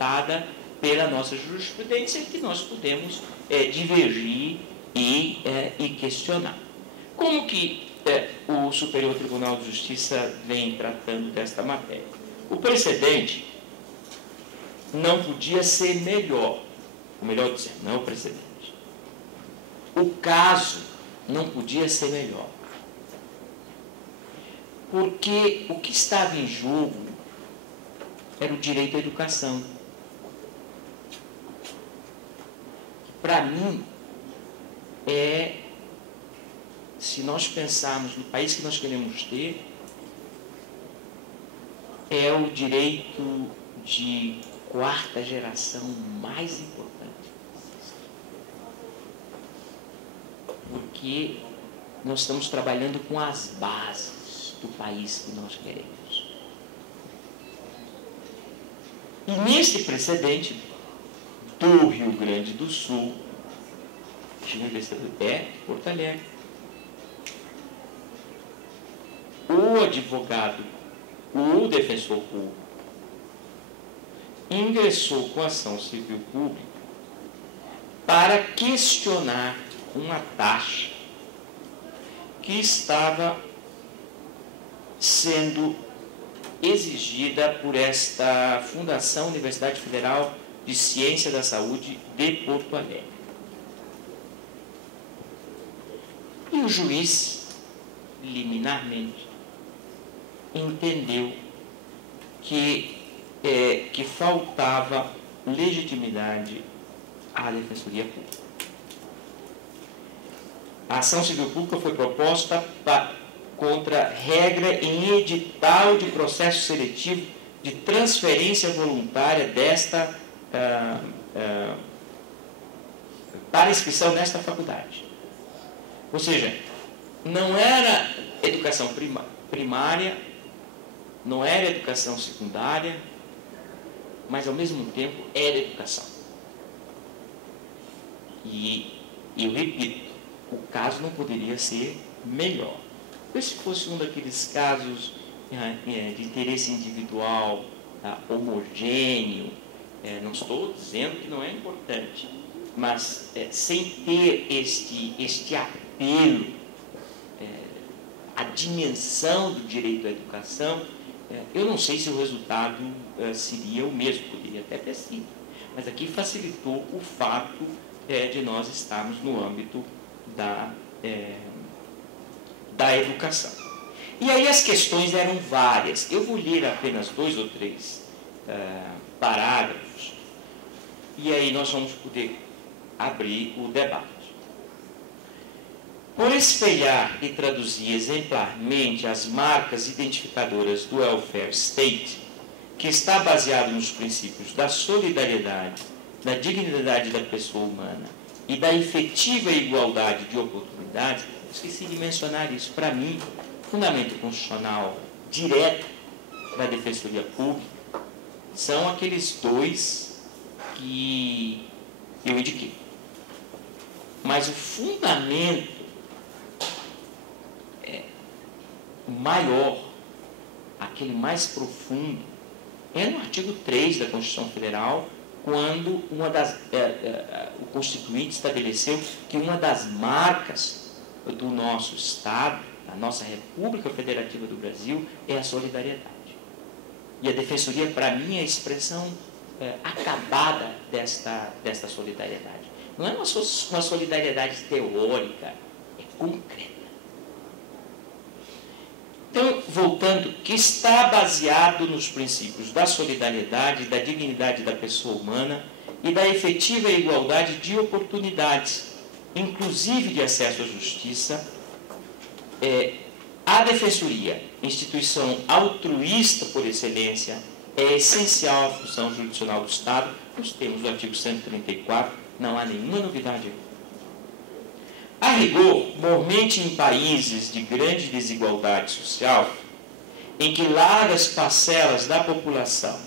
adotada pela nossa jurisprudência, que nós podemos divergir e questionar. Como que o Superior Tribunal de Justiça vem tratando desta matéria? O precedente não podia ser melhor, ou melhor dizendo, não é o precedente. O caso não podia ser melhor. Porque o que estava em jogo era o direito à educação. Para mim, se nós pensarmos no país que nós queremos ter, é o direito de quarta geração mais importante. Porque nós estamos trabalhando com as bases do país que nós queremos. E neste precedente do Rio Grande do Sul, Porto Alegre, o advogado, o defensor público, ingressou com ação civil pública para questionar uma taxa que estava sendo exigida por esta Fundação Universidade Federal de Ciência da Saúde de Porto Alegre. E o juiz, liminarmente, entendeu que faltava legitimidade à Defensoria Pública. A ação civil pública foi proposta contra regra em edital de processo seletivo de transferência voluntária desta para inscrição nesta faculdade. Ou seja, não era educação primária, não era educação secundária, mas ao mesmo tempo era educação. E eu repito, o caso não poderia ser melhor. Se fosse um daqueles casos de interesse individual, homogêneo, não estou dizendo que não é importante, mas sem ter este apelo, a dimensão do direito à educação, eu não sei se o resultado seria o mesmo, poderia até ter sido, mas aqui facilitou o fato de nós estarmos no âmbito da educação. E aí as questões eram várias. Eu vou ler apenas 2 ou 3 parágrafos, e aí nós vamos poder abrir o debate. Por espelhar e traduzir exemplarmente as marcas identificadoras do welfare state, que está baseado nos princípios da solidariedade, da dignidade da pessoa humana e da efetiva igualdade de oportunidades, esqueci de mencionar isso. Para mim, fundamento constitucional direto da Defensoria Pública são aqueles 2 que eu indiquei. Mas o fundamento maior, aquele mais profundo, é no artigo 3 da Constituição Federal, quando o Constituinte estabeleceu que uma das marcas do nosso Estado, da nossa República Federativa do Brasil, é a solidariedade. E a Defensoria, para mim, é a expressão acabada desta solidariedade. Não é uma solidariedade teórica, é concreta. Então, voltando, que está baseado nos princípios da solidariedade, da dignidade da pessoa humana e da efetiva igualdade de oportunidades, inclusive de acesso à justiça. A Defensoria, instituição altruísta por excelência, é essencial à função jurisdicional do Estado. Nós temos o artigo 134, não há nenhuma novidade aqui. A rigor, mormente em países de grande desigualdade social, em que largas parcelas da população,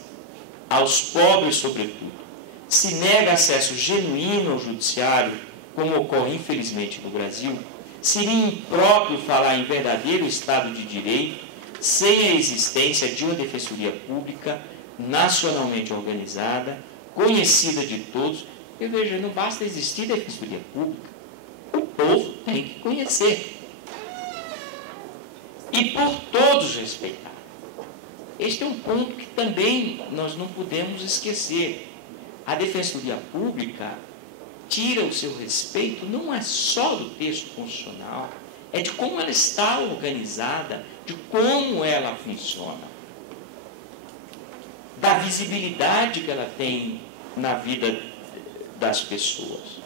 aos pobres sobretudo, se nega acesso genuíno ao judiciário, como ocorre infelizmente no Brasil, seria impróprio falar em verdadeiro Estado de Direito sem a existência de uma Defensoria Pública nacionalmente organizada, conhecida de todos. E veja, não basta existir defensoria pública, o povo tem que conhecer. E por todos respeitar. Este é um ponto que também nós não podemos esquecer. A defensoria pública tira o seu respeito não é só do texto constitucional, é de como ela está organizada, de como ela funciona, da visibilidade que ela tem na vida das pessoas.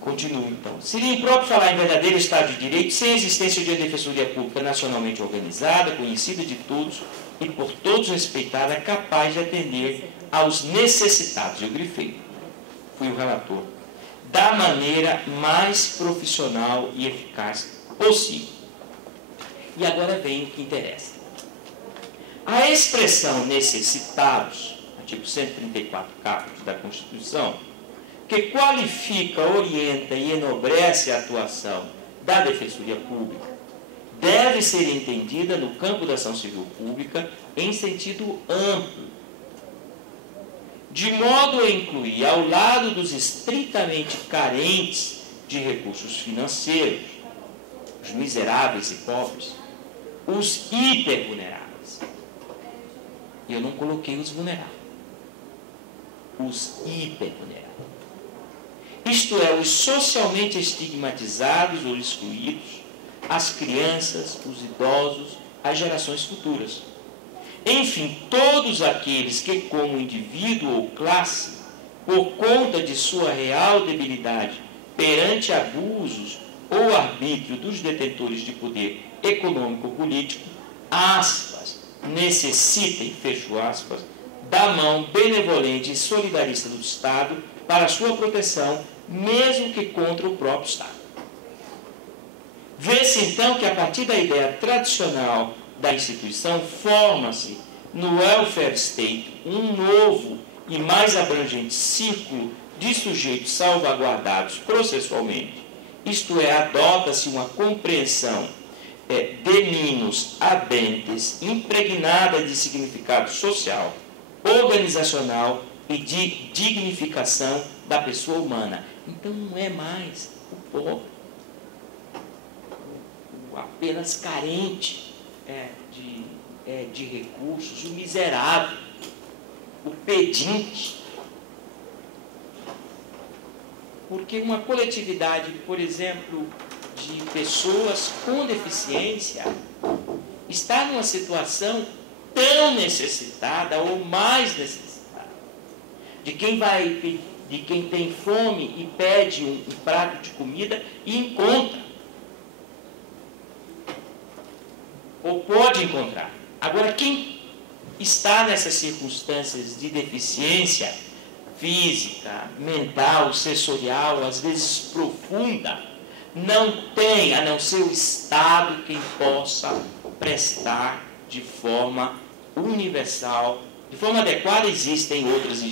Continuo, então. Seria impróprio falar em verdadeiro Estado de Direito sem a existência de uma defensoria pública nacionalmente organizada, conhecida de todos e por todos respeitada, capaz de atender aos necessitados. Eu grifei, fui o relator, da maneira mais profissional e eficaz possível. E agora vem o que interessa. A expressão necessitados, artigo 134, caput da Constituição, que qualifica, orienta e enobrece a atuação da Defensoria Pública, deve ser entendida no campo da ação civil pública em sentido amplo, de modo a incluir, ao lado dos estritamente carentes de recursos financeiros, os miseráveis e pobres, os hipervulneráveis. E eu não coloquei os vulneráveis. Os hipervulneráveis. Isto é, os socialmente estigmatizados ou excluídos, as crianças, os idosos, as gerações futuras. Enfim, todos aqueles que, como indivíduo ou classe, por conta de sua real debilidade perante abusos ou arbítrio dos detentores de poder econômico ou político, aspas, necessitem, fecho aspas, da mão benevolente e solidarista do Estado para sua proteção, mesmo que contra o próprio Estado. Vê-se então que a partir da ideia tradicional da instituição forma-se no welfare state um novo e mais abrangente círculo de sujeitos salvaguardados processualmente, isto é, adota-se uma compreensão de minus habentes impregnada de significado social, organizacional e de dignificação da pessoa humana. Então não é mais o pobre, o apenas carente de recursos, o miserável, o pedinte. Porque uma coletividade, por exemplo, de pessoas com deficiência está numa situação tão necessitada ou mais necessitada de quem tem fome e pede um prato de comida e encontra ou pode encontrar. Agora, quem está nessas circunstâncias de deficiência física, mental, sensorial, às vezes profunda, não tem, a não ser o Estado, quem possa prestar de forma universal, de forma adequada existem outras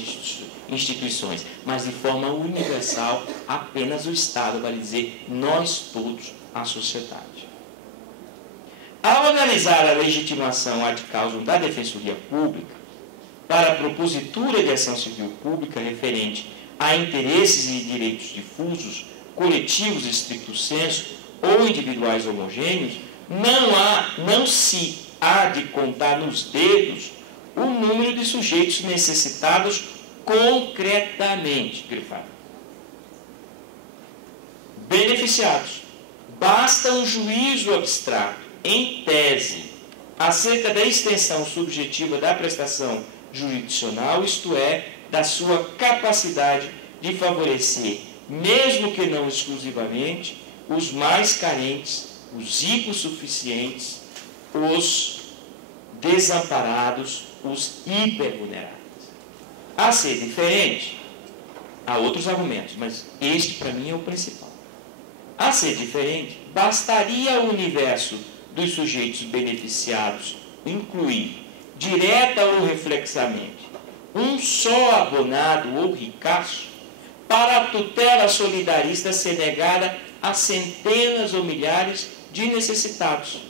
instituições, mas de forma universal apenas o Estado, vale dizer, nós todos, a sociedade. Ao analisar a legitimação ad causam da Defensoria Pública para a propositura de ação civil pública referente a interesses e direitos difusos, coletivos estricto sensu ou individuais homogêneos, não se há de contar nos dedos o número de sujeitos necessitados concretamente, grifado. Beneficiados. Basta um juízo abstrato, em tese, acerca da extensão subjetiva da prestação jurisdicional, isto é, da sua capacidade de favorecer, mesmo que não exclusivamente, os mais carentes, os hipossuficientes, os desamparados, os hipervulneráveis. A ser diferente, há outros argumentos, mas este para mim é o principal. A ser diferente, bastaria o universo dos sujeitos beneficiados incluir, direta ou reflexamente, um só abonado ou ricaço, para a tutela solidarista ser negada a centenas ou milhares de necessitados,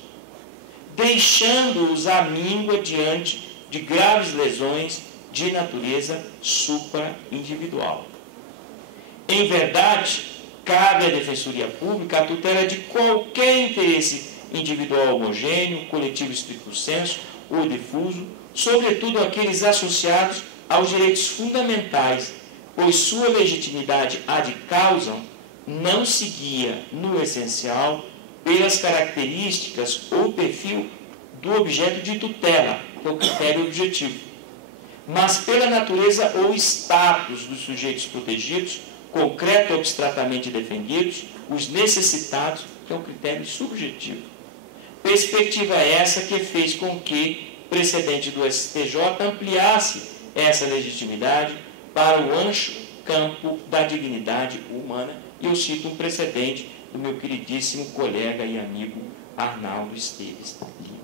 deixando-os à míngua diante de graves lesões de natureza supra-individual. Em verdade, cabe à Defensoria Pública a tutela de qualquer interesse individual homogêneo, coletivo stricto sensu ou difuso, sobretudo aqueles associados aos direitos fundamentais, pois sua legitimidade ad causam não se guia, no essencial, pelas características ou perfil do objeto de tutela, que é o critério objetivo, mas pela natureza ou status dos sujeitos protegidos, concreto ou abstratamente defendidos, os necessitados, que é o critério subjetivo. Perspectiva essa que fez com que o precedente do STJ ampliasse essa legitimidade para o amplo campo da dignidade humana, e eu cito um precedente do meu queridíssimo colega e amigo Arnaldo Esteves Lima.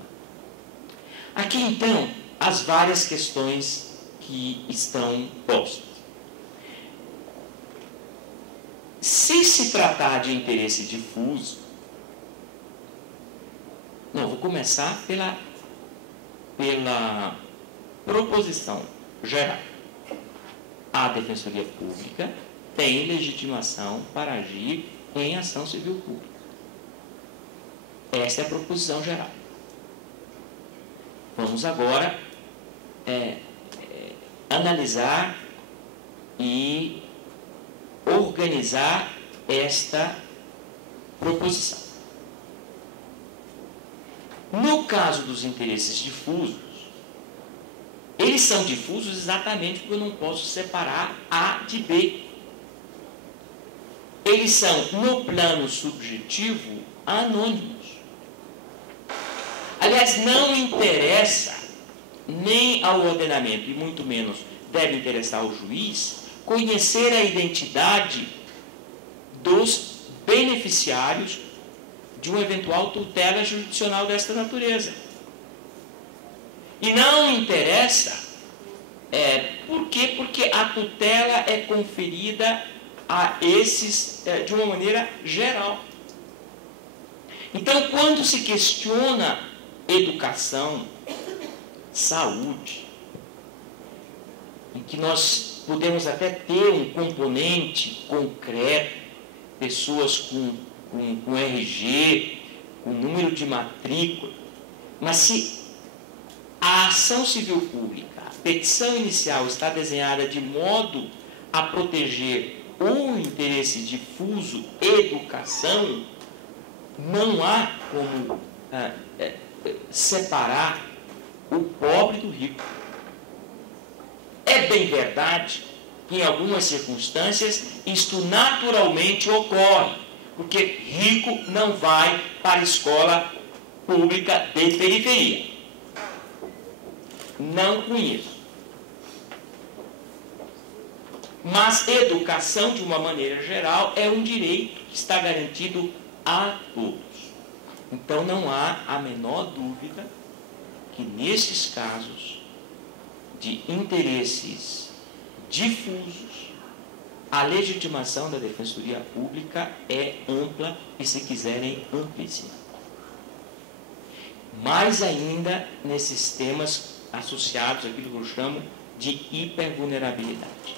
Aqui, então, as várias questões que estão postas. Se tratar de interesse difuso, não, vou começar pela proposição geral. A Defensoria Pública tem legitimação para agir em ação civil pública. Essa é a proposição geral. Vamos agora analisar e organizar esta proposição. No caso dos interesses difusos, eles são difusos exatamente porque eu não posso separar A de B. Eles são, no plano subjetivo, anônimos. Aliás, não interessa nem ao ordenamento, e muito menos deve interessar ao juiz, conhecer a identidade dos beneficiários de uma eventual tutela jurisdicional desta natureza. E não interessa, por quê? Porque a tutela é conferida a esses de uma maneira geral. Então, quando se questiona educação, saúde, em que nós podemos até ter um componente concreto, pessoas com RG, com número de matrícula, mas se a ação civil pública, a petição inicial está desenhada de modo a proteger o interesse difuso, educação, não há como separar o pobre do rico. É bem verdade que em algumas circunstâncias isto naturalmente ocorre, porque rico não vai para a escola pública de periferia. Não conheço. Mas educação, de uma maneira geral, é um direito que está garantido a todos. Então não há a menor dúvida que nesses casos de interesses difusos, a legitimação da Defensoria Pública é ampla e, se quiserem, amplíssima. Mais ainda nesses temas associados àquilo que eu chamo de hipervulnerabilidade.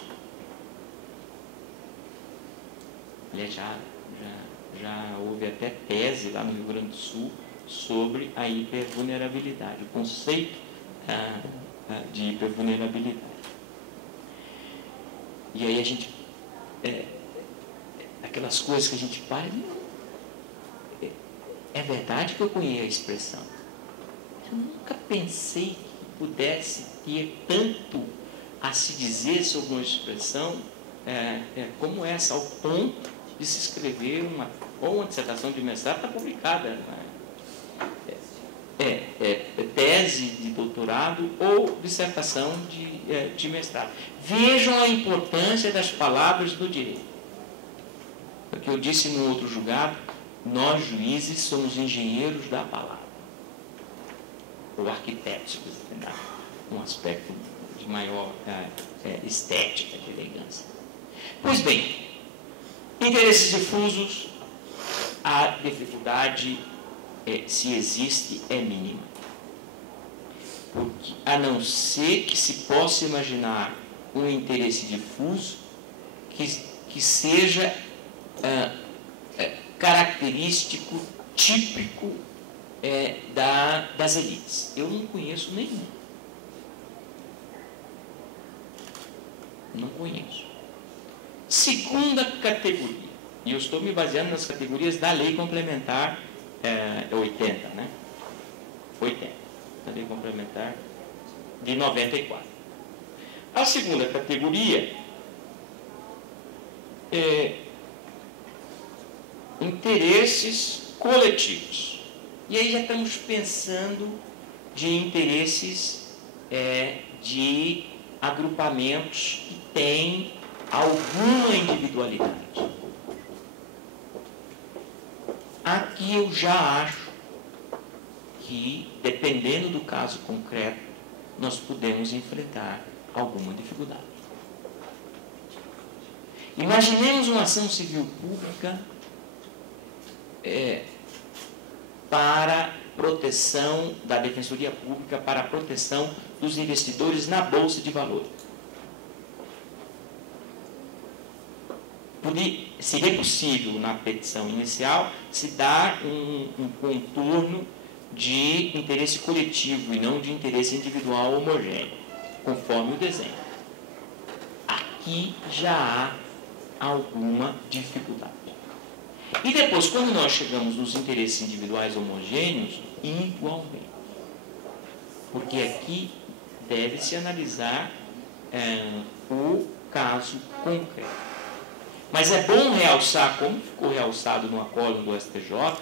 Aliás, já houve até tese lá no Rio Grande do Sul sobre a hipervulnerabilidade, o conceito de hipervulnerabilidade. E aí a gente, aquelas coisas que a gente para, é verdade que eu conheço a expressão. Eu nunca pensei que pudesse ter tanto a se dizer sobre uma expressão como essa, ao ponto de se escrever uma dissertação de mestrado, está publicada, tese de doutorado ou dissertação de mestrado. Vejam a importância das palavras do direito. Porque eu disse no outro julgado, nós juízes somos engenheiros da palavra, ou arquitetos, se você tem um aspecto de maior estética, de elegância. Pois bem, interesses difusos, há dificuldade se existe, é mínima. Porque, a não ser que se possa imaginar um interesse difuso que seja característico, típico das elites. Eu não conheço nenhum. Não conheço. Segunda categoria, e eu estou me baseando nas categorias da Lei Complementar 80, né? 80, da Lei Complementar de 94. A segunda categoria interesses coletivos. E aí já estamos pensando de interesses de agrupamentos que têm alguma individualidade. Aqui eu já acho que, dependendo do caso concreto, nós podemos enfrentar alguma dificuldade. Imaginemos uma ação civil pública para proteção da Defensoria Pública, para a proteção dos investidores na Bolsa de Valores. Seria possível, na petição inicial, se dar um contorno de interesse coletivo e não de interesse individual homogêneo, conforme o desenho. Aqui já há alguma dificuldade. E depois, quando nós chegamos nos interesses individuais homogêneos, igualmente. Porque aqui deve-se analisar o caso concreto. Mas é bom realçar, como ficou realçado no acórdão do STJ,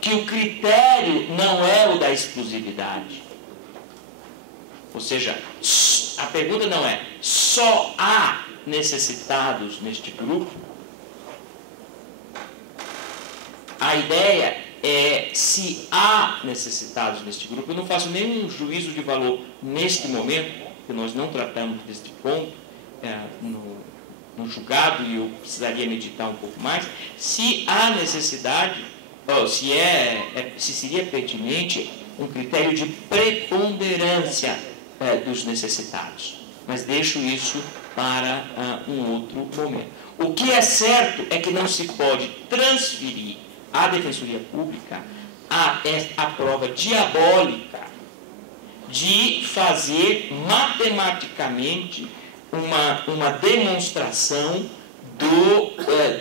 que o critério não é o da exclusividade. Ou seja, a pergunta não é só há necessitados neste grupo. A ideia é se há necessitados neste grupo. Eu não faço nenhum juízo de valor neste momento, porque nós não tratamos deste ponto no julgado, e eu precisaria meditar um pouco mais, se há necessidade, ou se seria pertinente um critério de preponderância dos necessitados. Mas deixo isso para um outro momento. O que é certo é que não se pode transferir à Defensoria Pública a prova diabólica de fazer matematicamente uma demonstração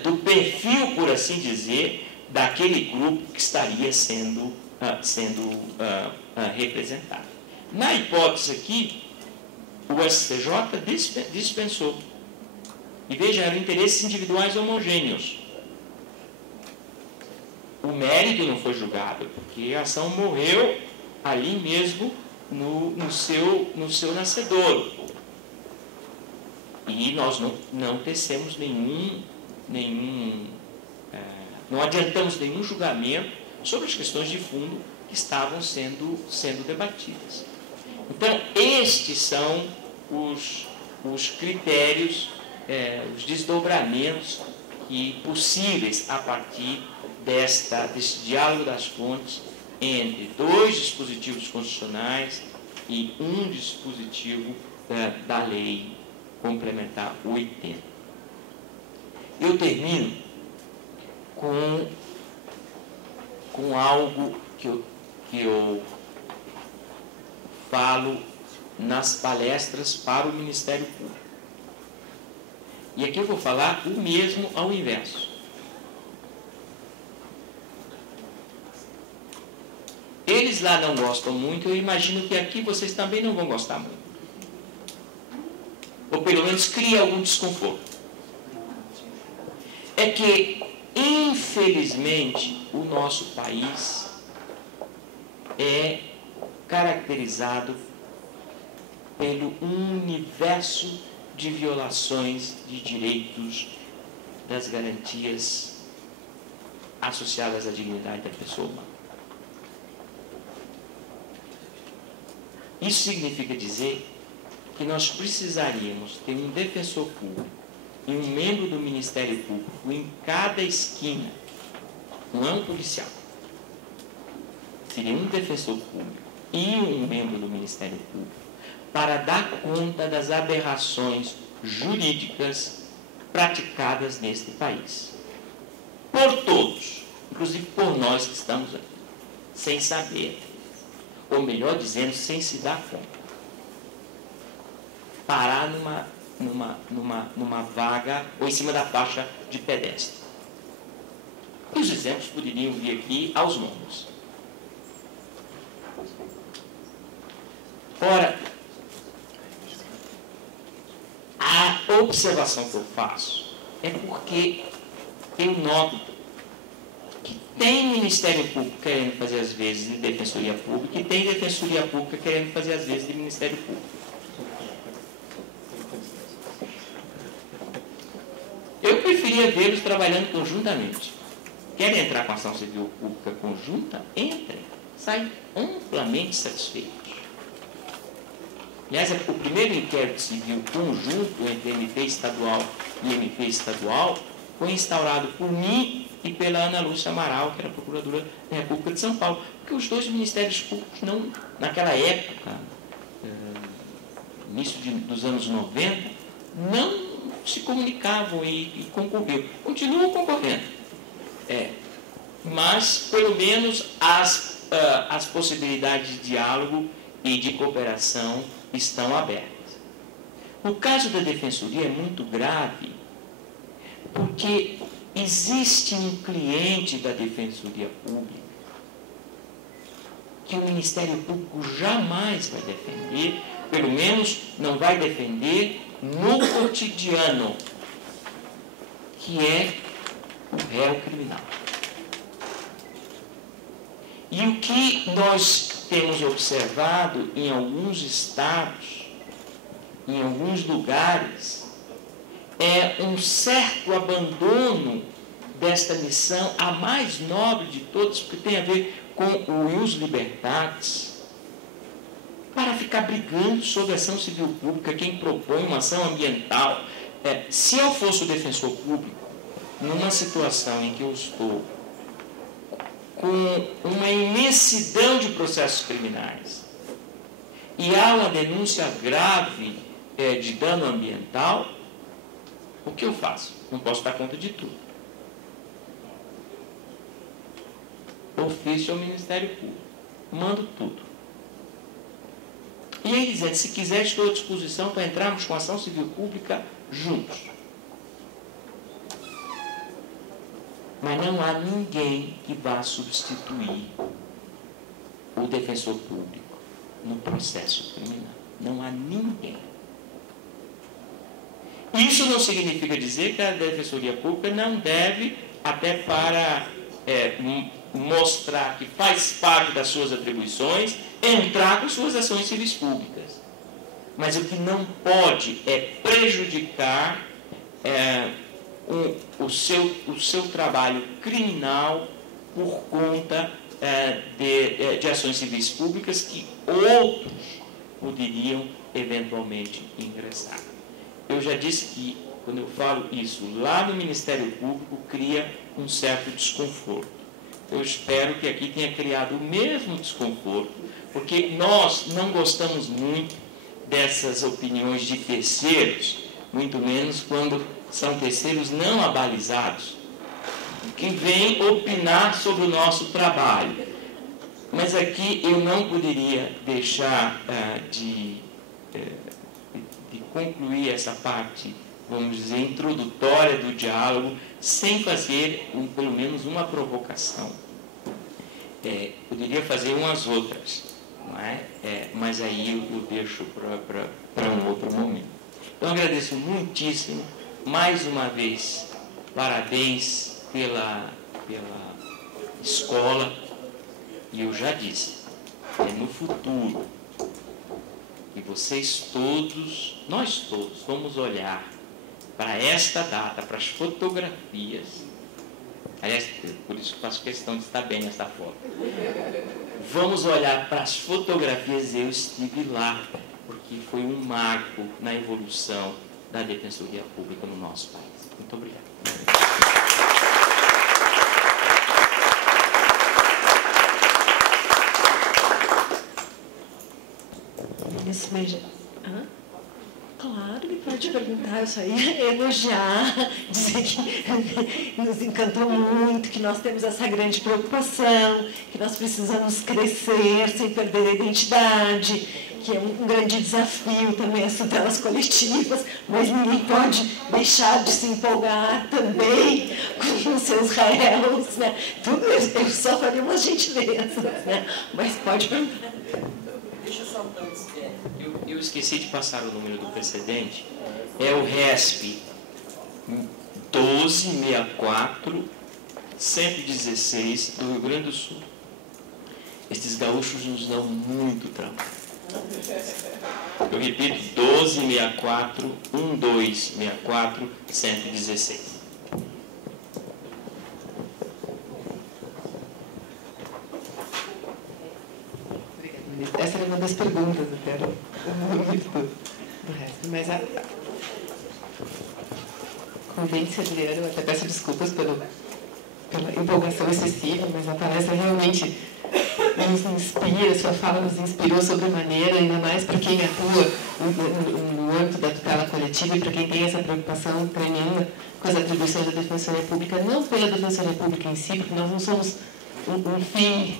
do perfil, por assim dizer, daquele grupo que estaria sendo representado. Na hipótese aqui, o STJ dispensou. E veja, eram interesses individuais homogêneos. O mérito não foi julgado, porque a ação morreu ali mesmo no seu nascedouro. E nós não tecemos não adiantamos nenhum julgamento sobre as questões de fundo que estavam sendo debatidas. Então, estes são os critérios, os desdobramentos possíveis a partir desse diálogo das fontes entre dois dispositivos constitucionais e um dispositivo da Lei Complementar 80. Eu termino com algo que eu falo nas palestras para o Ministério Público. E aqui eu vou falar o mesmo ao inverso. Eles lá não gostam muito, eu imagino que aqui vocês também não vão gostar muito. Ou pelo menos cria algum desconforto. É que, infelizmente, o nosso país é caracterizado pelo universo de violações de direitos, das garantias associadas à dignidade da pessoa humana. Isso significa dizer que nós precisaríamos ter um defensor público e um membro do Ministério Público em cada esquina, não é um policial, seria um defensor público e um membro do Ministério Público, para dar conta das aberrações jurídicas praticadas neste país. Por todos, inclusive por nós que estamos aqui, sem saber, ou melhor dizendo, sem se dar conta. Parar numa vaga ou em cima da faixa de pedestre. E os exemplos poderiam vir aqui aos montes. Ora, a observação que eu faço é porque eu noto que tem Ministério Público querendo fazer às vezes de Defensoria Pública e tem Defensoria Pública querendo fazer às vezes de Ministério Público. Eu preferia vê-los trabalhando conjuntamente. Querem entrar com ação civil pública conjunta? Entrem. Saem amplamente satisfeitos. Aliás, o primeiro inquérito civil conjunto entre MP estadual e MP estadual foi instaurado por mim e pela Ana Lúcia Amaral, que era Procuradora da República de São Paulo, porque os dois ministérios públicos, não, naquela época, início dos anos 90, não se comunicavam e concorriam. Continuam concorrendo. Mas, pelo menos, as possibilidades de diálogo e de cooperação estão abertas. No caso da Defensoria é muito grave, porque existe um cliente da Defensoria Pública que o Ministério Público jamais vai defender, pelo menos não vai defender no cotidiano, que é o réu criminal. E o que nós temos observado em alguns estados, em alguns lugares, é um certo abandono desta missão, a mais nobre de todas, porque tem a ver com o ius libertatis, para ficar brigando sobre ação civil pública, quem propõe uma ação ambiental. Se eu fosse o defensor público, numa situação em que eu estou com uma imensidão de processos criminais e há uma denúncia grave de dano ambiental, o que eu faço? Não posso dar conta de tudo. Ofício ao Ministério Público. Mando tudo. E aí dizendo, se quiser, estou à disposição para entrarmos com ação civil pública juntos. Mas não há ninguém que vá substituir o defensor público no processo criminal. Não há ninguém. Isso não significa dizer que a Defensoria Pública não deve, até para mostrar que faz parte das suas atribuições, entrar com suas ações civis públicas. Mas o que não pode é prejudicar o seu trabalho criminal por conta de ações civis públicas que outros poderiam eventualmente ingressar. Eu já disse que, quando eu falo isso lá no Ministério Público, cria um certo desconforto. Eu espero que aqui tenha criado o mesmo desconforto, porque nós não gostamos muito dessas opiniões de terceiros, muito menos quando são terceiros não abalizados, que vêm opinar sobre o nosso trabalho. Mas aqui eu não poderia deixar de concluir essa parte, vamos dizer, introdutória do diálogo, sem fazer pelo menos uma provocação. Poderia fazer umas outras, não é? Mas aí eu deixo para um outro momento. Então, agradeço muitíssimo, mais uma vez, parabéns pela escola, e eu já disse, no futuro, que vocês todos, nós todos, vamos olhar para esta data, para as fotografias. Aliás, por isso que faço questão de estar bem nessa foto. Vamos olhar para as fotografias, eu estive lá, porque foi um marco na evolução da Defensoria Pública no nosso país. Muito obrigado. Veja. Claro que pode perguntar, eu só ia elogiar, dizer que nos encantou muito, que nós temos essa grande preocupação, que nós precisamos crescer sem perder a identidade, que é um grande desafio também as tutelas coletivas, mas ninguém pode deixar de se empolgar também com os seus réus, né? Tudo isso, eu só faria umas gentilezas, né? Mas pode perguntar. Deixa eu só antes. Eu esqueci de passar o número do precedente. É o RESP 1264 116 do Rio Grande do Sul. Estes gaúchos nos dão muito trabalho. Eu repito, 1264 1264 116. Essa era uma das perguntas, eu quero do resto. Mas convence, Adriano, eu até peço desculpas pela empolgação excessiva, mas a palestra realmente nos inspira, sua fala nos inspirou sobremaneira, ainda mais para quem atua no âmbito da tutela coletiva e para quem tem essa preocupação tremenda com as atribuições da Defensoria Pública, não pela Defensoria Pública em si, porque nós não somos um fim,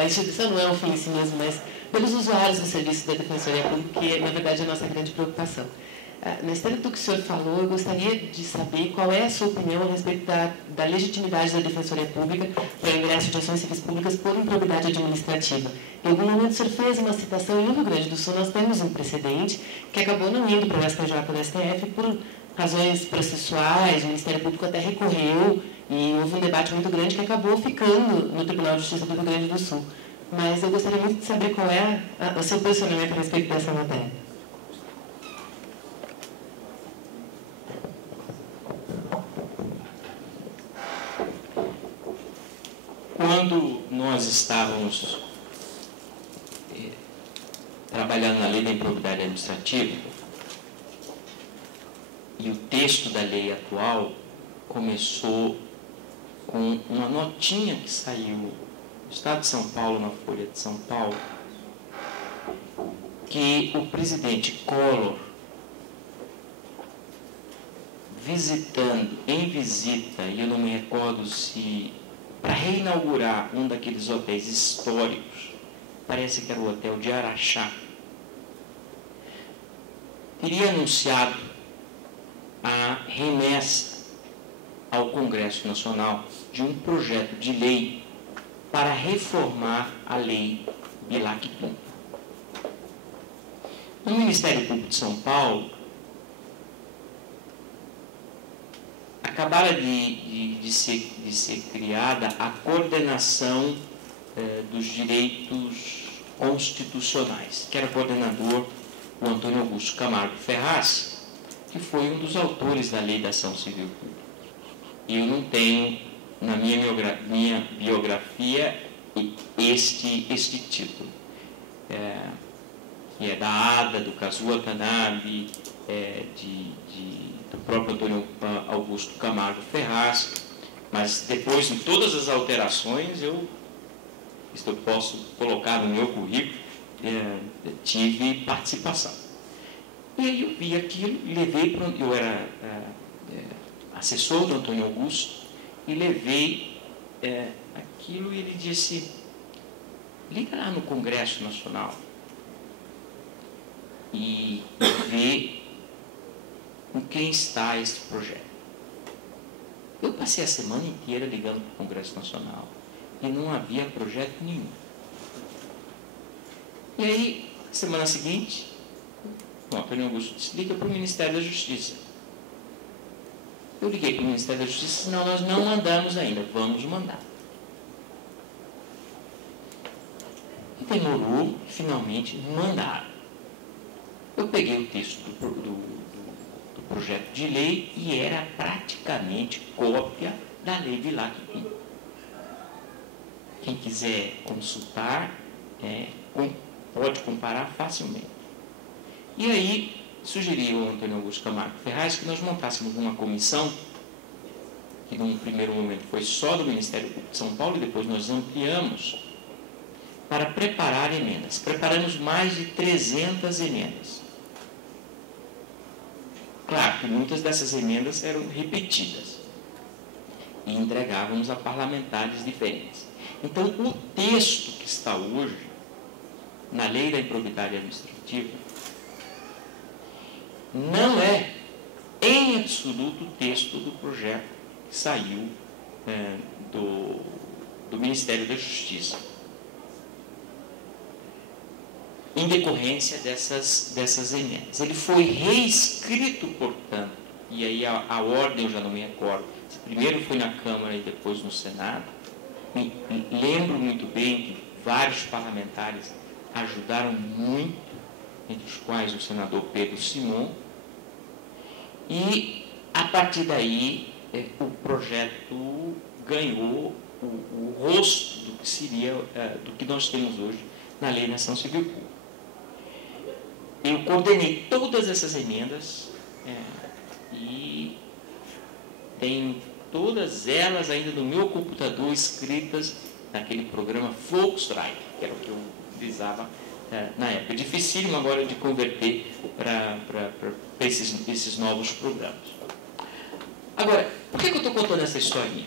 a instituição não é um fim em si mesmo, mas pelos usuários do serviço da Defensoria Pública, que na verdade é a nossa grande preocupação. Na esteira do que o senhor falou, eu gostaria de saber qual é a sua opinião a respeito da legitimidade da Defensoria Pública para o ingresso de ações civis públicas por improbidade administrativa. Em algum momento o senhor fez uma citação, e no Rio Grande do Sul nós temos um precedente que acabou não indo para o STJ ou para o STF por razões processuais, o Ministério Público até recorreu e houve um debate muito grande que acabou ficando no Tribunal de Justiça do Rio Grande do Sul. Mas eu gostaria muito de saber qual é o seu posicionamento a respeito dessa matéria. Quando nós estávamos trabalhando na lei da improbidade administrativa, e o texto da lei atual começou com uma notinha que saiu do Estado de São Paulo, na Folha de São Paulo, que o presidente Collor, em visita, e eu não me recordo se para reinaugurar um daqueles hotéis históricos, parece que era o hotel de Araxá, teria anunciado a remessa ao Congresso Nacional de um projeto de lei para reformar a lei Bilac-Pinto. No Ministério Público de São Paulo, acabara de ser criada a coordenação dos direitos constitucionais, que era coordenador o Antônio Augusto Camargo Ferraz, que foi um dos autores da Lei da Ação Civil Pública. E eu não tenho na minha biografia este título, que é da ADA, do Kazuo Watanabe, do próprio Antônio Augusto Camargo Ferraz, mas depois, em todas as alterações, isto eu posso colocar no meu currículo, tive participação. E aí eu vi aquilo, levei para... Eu era assessor do Antônio Augusto, e levei aquilo e ele disse, liga lá no Congresso Nacional e vê com quem está esse projeto. Eu passei a semana inteira ligando para o Congresso Nacional e não havia projeto nenhum. E aí, semana seguinte, o Antônio Augusto disse, liga para o Ministério da Justiça. Eu liguei para o Ministério da Justiça, não, nós não mandamos ainda, vamos mandar. E demorou, finalmente mandaram. Eu peguei o texto do projeto de lei e era praticamente cópia da lei Bilac-Pinto. Quem quiser consultar, pode comparar facilmente. E aí, sugeriu ao Antônio Augusto Camargo Ferraz que nós montássemos uma comissão, que num primeiro momento foi só do Ministério Público de São Paulo, e depois nós ampliamos, para preparar emendas. Preparamos mais de 300 emendas. Claro que muitas dessas emendas eram repetidas e entregávamos a parlamentares diferentes. Então, o texto que está hoje na Lei da Improbidade Administrativa não é, em absoluto, o texto do projeto que saiu do Ministério da Justiça, em decorrência dessas emendas. Ele foi reescrito, portanto, e aí a ordem eu já não me recordo, se primeiro foi na Câmara e depois no Senado. Lembro muito bem que vários parlamentares ajudaram muito, entre os quais o senador Pedro Simon, e a partir daí o projeto ganhou o rosto do que seria, do que nós temos hoje na Lei da Ação Civil Pública. Eu coordenei todas essas emendas e tenho todas elas ainda no meu computador escritas naquele programa Volksreich, que era o que eu utilizava na época. É dificílimo agora de converter para esses novos programas. Agora, por que eu estou contando essa historinha?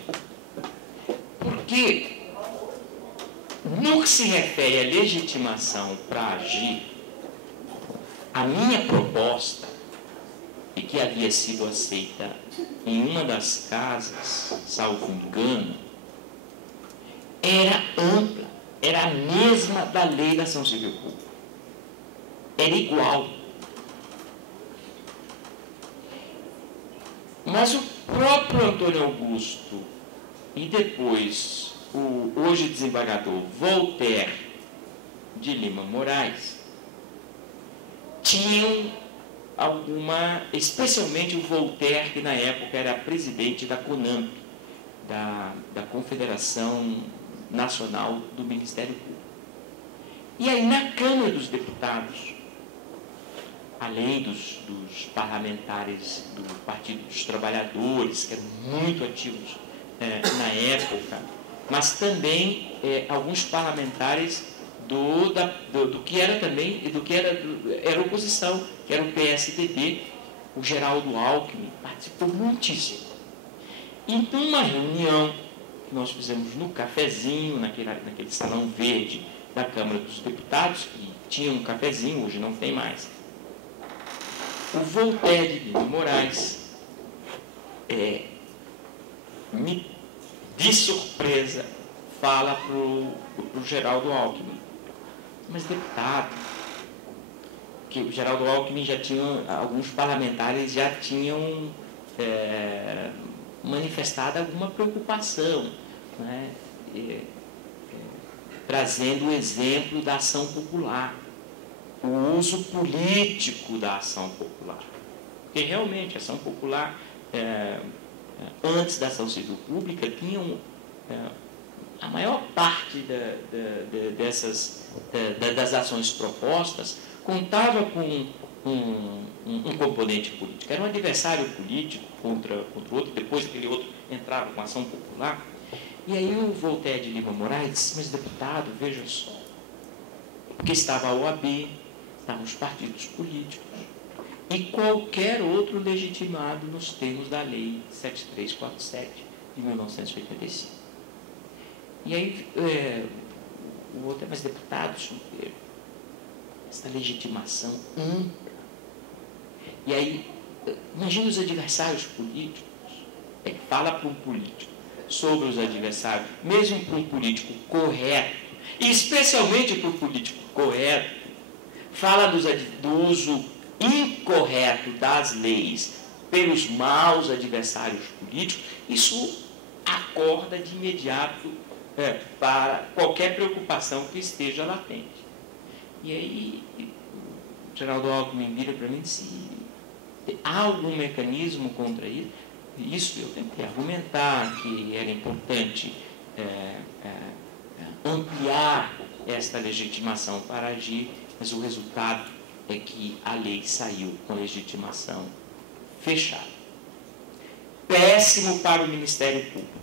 Porque no que se refere à legitimação para agir, a minha proposta, e que havia sido aceita em uma das casas, salvo engano, era ampla, era a mesma da Lei da Ação Civil Pública. Era igual. Mas o próprio Antônio Augusto e depois o hoje desembargador Voltaire de Lima Moraes tinham especialmente o Voltaire, que na época era presidente da CONAMP, da Confederação Nacional do Ministério Público. E aí na Câmara dos Deputados, além dos parlamentares do Partido dos Trabalhadores, que eram muito ativos na época, mas também alguns parlamentares do que era também, era oposição, que era o PSDB, o Geraldo Alckmin, participou muitíssimo. Então, uma reunião que nós fizemos no cafezinho, naquele salão verde da Câmara dos Deputados, que tinha um cafezinho, hoje não tem mais. O Voltaire de Lima Moraes, de surpresa, fala para o Geraldo Alckmin: mas, deputado, que o Geraldo Alckmin já tinha, alguns parlamentares já tinham manifestado alguma preocupação, né, trazendo o exemplo da ação popular, o uso político da ação popular. Porque realmente a ação popular, antes da ação civil pública, tinham a maior parte das ações propostas contava com um componente político. Era um adversário político contra o outro, depois aquele outro entrava com ação popular. E aí o Voltaire de Lima Moraes disse: mas, deputado, veja só, porque estava a OAB, estavam os partidos políticos e qualquer outro legitimado nos termos da Lei 7347 de 1985. E aí o outro: mas, deputado, essa legitimação ampla. E aí, imagina os adversários políticos, fala para um político sobre os adversários, mesmo para um político correto, e especialmente para o político correto, fala do uso incorreto das leis pelos maus adversários políticos. Isso acorda de imediato para qualquer preocupação que esteja latente. E aí o Geraldo Alckmin vira para mim e disse: há algum mecanismo contra isso? Isso eu tentei argumentar que era importante ampliar esta legitimação para agir, mas o resultado é que a lei saiu com legitimação fechada. Péssimo para o Ministério Público.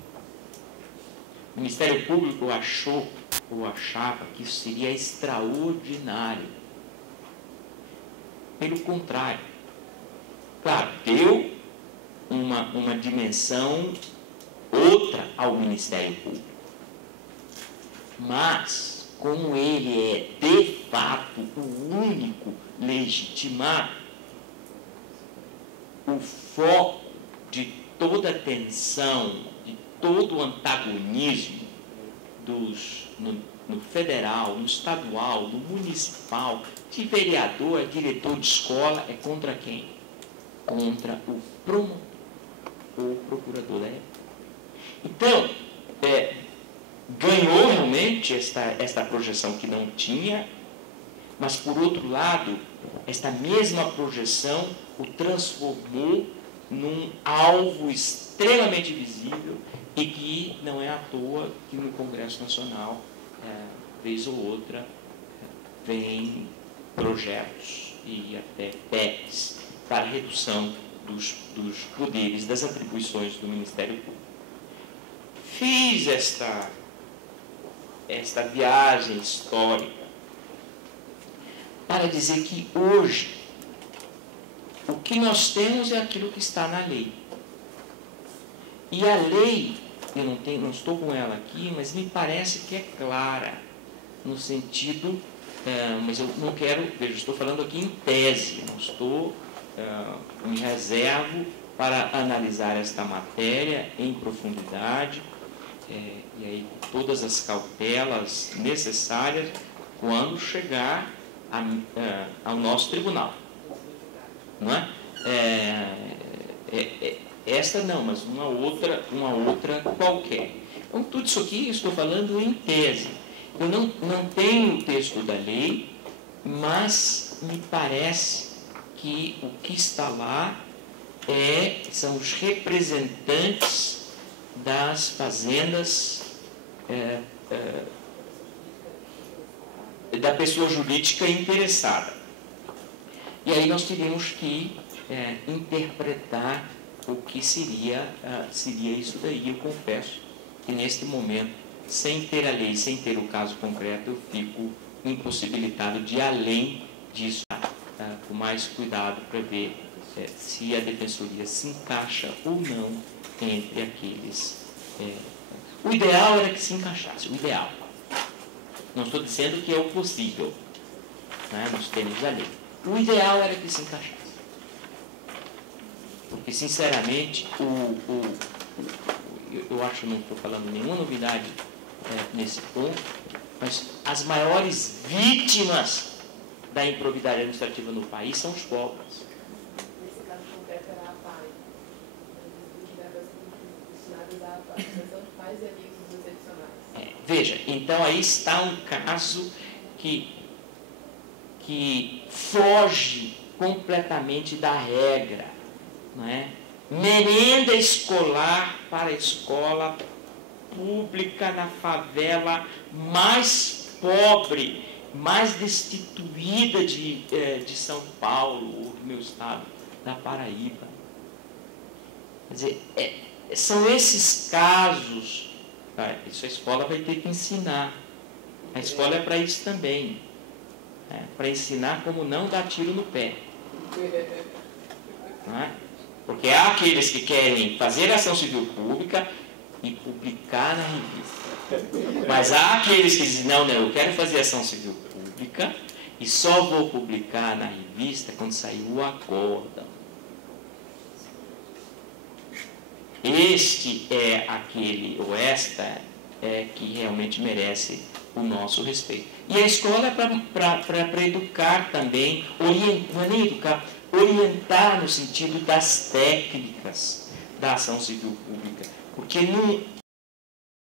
O Ministério Público achou ou achava que isso seria extraordinário. Pelo contrário, claro, deu uma dimensão outra ao Ministério Público. Mas, como ele é de fato o único legitimado, o foco de toda a tensão, de todo o antagonismo no federal, no estadual, no municipal, de vereador, a diretor de escola, é contra quem? Contra o promotor, ou procurador da época. Então, ganhou realmente esta projeção que não tinha, mas, por outro lado, esta mesma projeção o transformou num alvo extremamente visível e que não é à toa que no Congresso Nacional, vez ou outra, vem projetos e até PECs para a redução dos poderes, das atribuições do Ministério Público. Fiz esta viagem histórica para dizer que hoje o que nós temos é aquilo que está na lei. E a lei, eu não estou com ela aqui, mas me parece que é clara, no sentido, mas eu não quero, veja, estou falando aqui em tese, não estou, me reservo para analisar esta matéria em profundidade, e aí com todas as cautelas necessárias quando chegar ao nosso tribunal. Não é? Esta não, mas uma outra qualquer. Então, tudo isso aqui eu estou falando em tese. Eu não tenho o texto da lei, mas me parece que o que está lá são os representantes das fazendas da pessoa jurídica interessada. E aí nós teríamos que interpretar o que seria isso daí. Eu confesso que neste momento, sem ter a lei, sem ter o caso concreto, eu fico impossibilitado de ir além disso, com mais cuidado para ver se a defensoria se encaixa ou não entre aqueles. O ideal era que se encaixasse, o ideal. Não estou dizendo que é o possível, né? Nós temos a lei. O ideal era que se encaixasse. Porque, sinceramente, eu acho que não estou falando nenhuma novidade nesse ponto, mas as maiores vítimas da improbidade administrativa no país são os pobres. Nesse caso concreto era a PAI. Da Associação de Pais e Amigos dos Excepcionais. Veja, então aí está um caso que foge completamente da regra, não é? Merenda escolar para a escola pública na favela mais pobre, mais destituída de São Paulo, ou do meu estado, da Paraíba. Quer dizer, são esses casos. Isso a escola vai ter que ensinar. A escola é para isso também. Para ensinar como não dar tiro no pé. Não é? Porque há aqueles que querem fazer ação civil pública e publicar na revista. Mas há aqueles que dizem, não, eu quero fazer ação civil pública e só vou publicar na revista quando sair o acórdão. Este é aquele, ou esta é que realmente merece o nosso respeito. E a escola é para educar também, não é nem educar, orientar no sentido das técnicas da ação civil pública. Porque